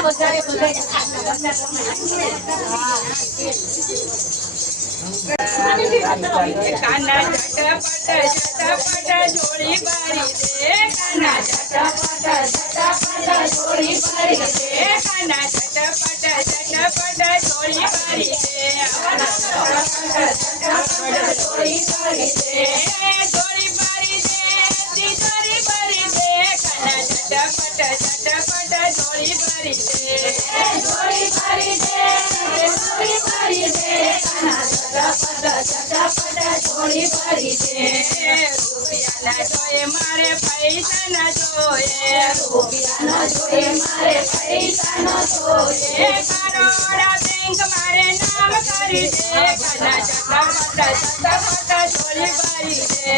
વધારે દે આપે. કઈ કાંઈ કોઈ નથી. એના જીતે પડી જાય. હા, વધારે વધારે કાના જટાપટ જટાપટ જોડી બારી દે કાના જટાપટ જટાપટ જોડી બારી દે કાના જટાપટ જટાપટ જોડી બારી દે જટાપટ જોડી બારી દે જોડી બારી દે તિજોરી બારી દે કાના જટાપટ જટાપટ જોડી બારી બારી દે મારે પૈસા જોઈએ મારે પૈસા ના જોઈએ બેંક મારે નામ કરી દે કાના બેંક જટાપટ જટાપટ ચોલી બારી દે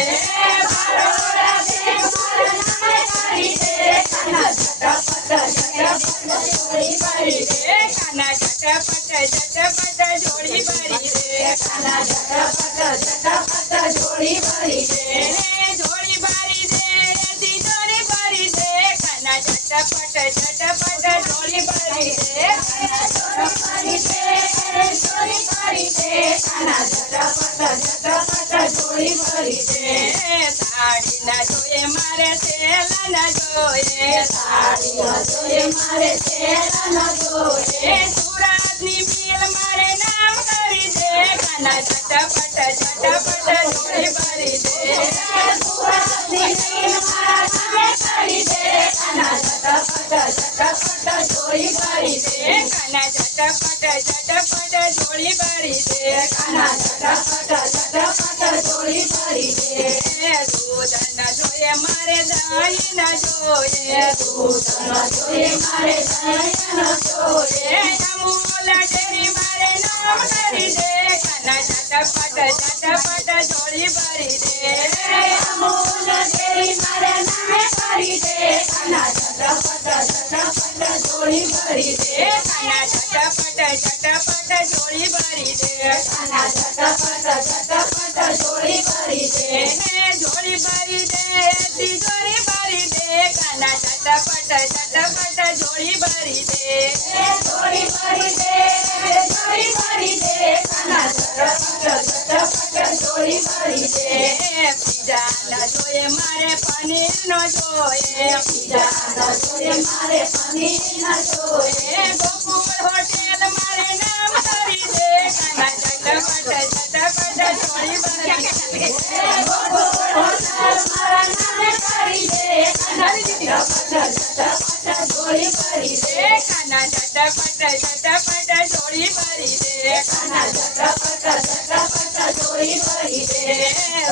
જટાપટ જટાપટ સાડી ના જોઈએ મારે સેલા ના જોઈએ સાડી ના જોઈએ મારે સેલા ના જોઈએ સુરતની મિલ મારે નામ કરી દે કાના જટાપટ જટાપટ જોડી બારી દે સુરતની મિલ મારા નામે કરી દે કાના જટાપટ જટાપટ જોડી બારી દે કાના જટાપટ જટાપટ જોડી બારી દે ના જોઈએ મારે દહીં ના જોઈએ દૂધ ના જોઈએ મારે દહીં ના જોઈએ અમૂલ ડેરી મારે નામ કરી દે કાના જટાપટ જટાપટ જોડી બારી દે અમૂલ ડેરી મારે નામે કરી દે કાના જટાપટ જટાપટ જોડી બારી દે કાના જટાપટ જટાપટ જોડી બારી દે કાના જટાપટ જટાપટ જોડી બારી દે હે જોડી બારી દે તિજોરી બારી દે કાના જટાપટ જટાપટ જોડી બારી દે હે જોડી બારી દે જોડી બારી દે કાના જટાપટ જટાપટ જોડી બારી દે પીઝા ના જોઈએ મારે પનીર નો જોઈએ પીઝા ના મારે પનીર ના જોઈએ કાના જટાપટ જટાપટ જોડી બારી દે કાના જટાપટ જટાપટ જોડી બારી દે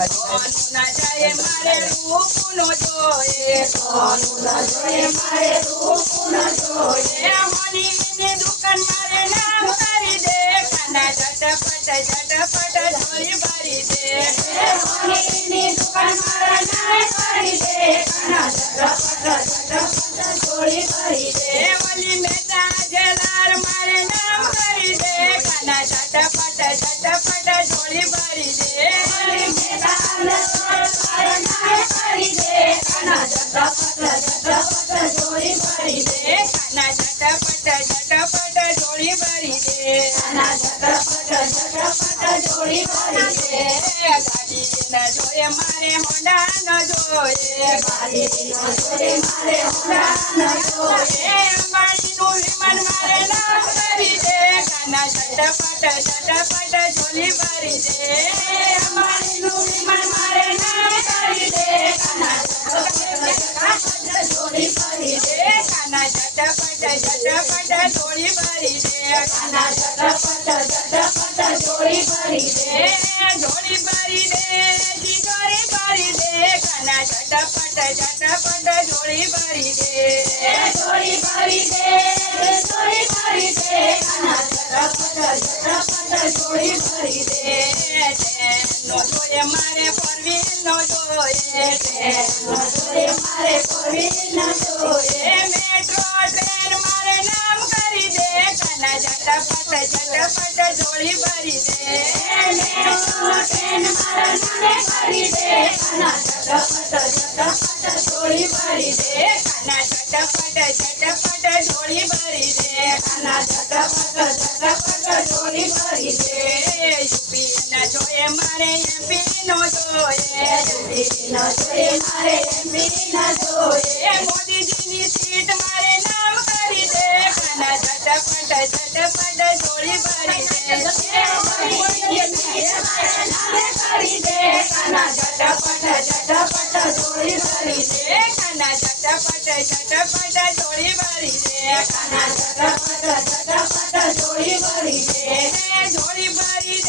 સોનું ના જાય મારે રૂપ નો જોઈએ સોનું ના જોઈએ મારે રૂપ નો જોઈએ હોની ની દુકાન મારે નામ કરી દે. કાના જટાપટ જટાપટ જોડી બારી દે હોની ની દુકાન મારા નામે કરી દે કાના જટાપટ જટાપટ જોડી બારી દે ઓલી મેતા મારે હોન્ડા ન ના જોઈએ મારે હોન્ડા ન જોઈએ અંબાણી નું વિમાન મારે નામ કરી દે કાના જટાપટ જટાપટ જોડી ભરી દે મારે જોડી ભરી દે સજાના પંડા જોડી ભરી દે. જોડી ભરી દે જોડી ભરી દે. કાના જરા પંડા જોડી ભરી દે. મારે પરવી મારે પરવી મારે નામ કરી દે. કાના જરા પંડા જરા પંડા જોડી ભરી દે. મારે મારે સીટ મારે નામ કરી દે કાના ઝટપટ ઝટપટ ઝોળી ભરી દે મોદીજીની સીટ મારે નામે કરી દે કાના ઝટપટ ઝટપટ ઝોળી ભરી દે કાના ઝટપટ ઝટપટ દે કાના ઝટપટ ઝટપટ ઝોળી ભરી દે ઝોળી ભરી